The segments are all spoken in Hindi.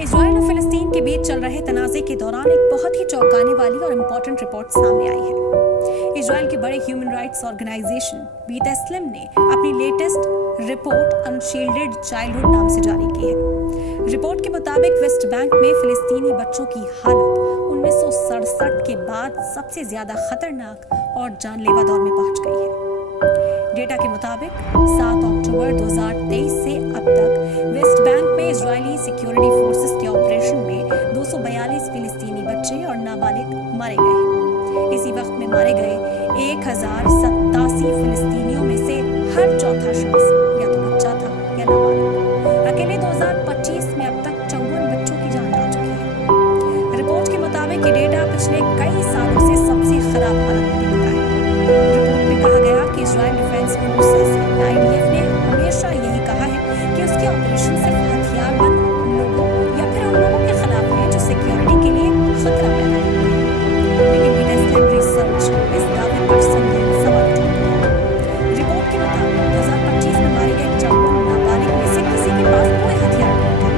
इजराइल और फिलिस्तीन के बीच चल रहे तनाज़े के दौरान एक बहुत ही चौंकाने वाली और इम्पोर्टेंट रिपोर्ट सामने आई है। इजराइल के बड़े ह्यूमन राइट्स ऑर्गेनाइजेशन बेतस्लेम ने अपनी लेटेस्ट रिपोर्ट अनशील्डेड चाइल्डहुड नाम से जारी की है। रिपोर्ट के मुताबिक वेस्ट बैंक में फिलिस्तीनी बच्चों की हालत 1967 के बाद सबसे ज्यादा खतरनाक और जानलेवा दौर में पहुंच गई है। डेटा के मुताबिक 7 अक्टूबर 2023 से अब तक वेस्ट बैंक में इजरायली सिक्योरिटी फोर्सेस के ऑपरेशन में 242 फिलिस्तीनी बच्चे और नाबालिग मारे गए हैं। इसी वक्त में मारे गए 1087 फिलिस्तीनियों में से हर चौथा शख्स या तो बच्चा था या नाबालिग। अकेले 2025 में अब तक 54 बच्चों की जान जा चुकी है। रिपोर्ट के मुताबिक ये डेटा पिछले कई सालों से सबसे खराब हालत में दिखता है। रिपोर्ट में कहा गया कि इजराइल डिफेंस फोर्सेस IDF ने हमेशा यही कहा है कि उसके ऑपरेशन सिर्फ हथियारबंद लोगों या फिर उन लोगों के खिलाफ है जो सिक्योरिटी के लिए खतरा पैदा करते हैं। लेकिन बेतस्लेम रिसर्च इस दावे पर संगीन सवाल उठाती है। रिपोर्ट के मुताबिक 2025 में मारे गए 54 नाबालिग में से किसी के पास कोई हथियार नहीं था।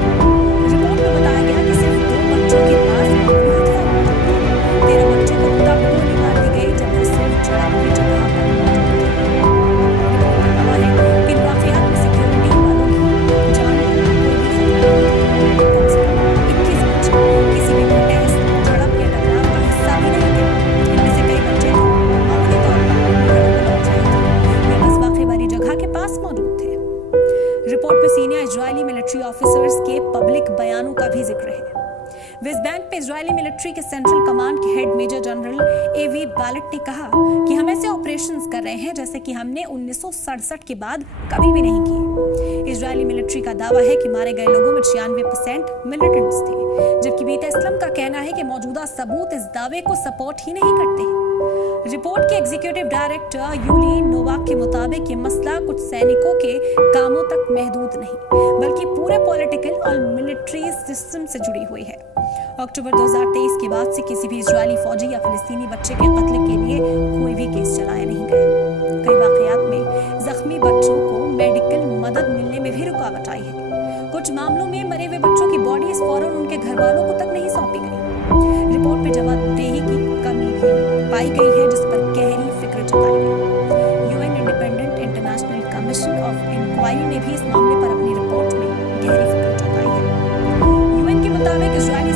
रिपोर्ट में बताया गया कि सिर्फ 2 बच्चों के पास कोई हथियार नहीं था। 13 बच्चों को तब गोली मार दी गई जब वो सिर्फ झड़प की जगह पर रिपोर्ट में सीनियर इजरायली मिलिट्री ऑफिसर्स के पब्लिक बयानों का भी जिक्र है। वेस्ट बैंक पे इजरायली मिलिट्री के सेंट्रल कमांड के हेड मेजर जनरल AV बैलेट ने कहा कि हम ऐसे ऑपरेशंस कर रहे हैं जैसे कि हमने 1967 के बाद कभी भी नहीं किए। इजरायली मिलिट्री का दावा है कि मारे गए लोगों में 96% मिलिटेंट्स थे, जबकि बेतस्लेम का कहना है कि मौजूदा सबूत इस दावे को सपोर्ट ही नहीं करते। रिपोर्ट के एग्जीक्यूटिव डायरेक्टर यूली नोवाक के मुताबिक ये मसला कुछ सैनिकों के कामों तक महदूद नहीं बल्कि पूरे पॉलिटिकल और मिलिट्री सिस्टम से जुड़ी हुई है। अक्टूबर 2023 के बाद से किसी भी इजरायली फौजी या फिलिस्तीनी बच्चे के कत्ल के लिए कोई भी केस चलाया नहीं गया। कई वाकयात में जख्मी बच्चों को मेडिकल मदद मिलने में भी रुकावट आई है। कुछ मामलों में मरे हुए बच्चों की बॉडी फौरन उनके घर वालों को तक नहीं सौंपी गई। रिपोर्ट में जवाबदेही की कमी भी पाई गई है, जिस पर गहरी फिक्र जताई गई। UN independent international commission of inquiry ने भी इस मामले पर अपनी रिपोर्ट में गहरी फिक्र जताई है। UN के मुताबिक इजरायली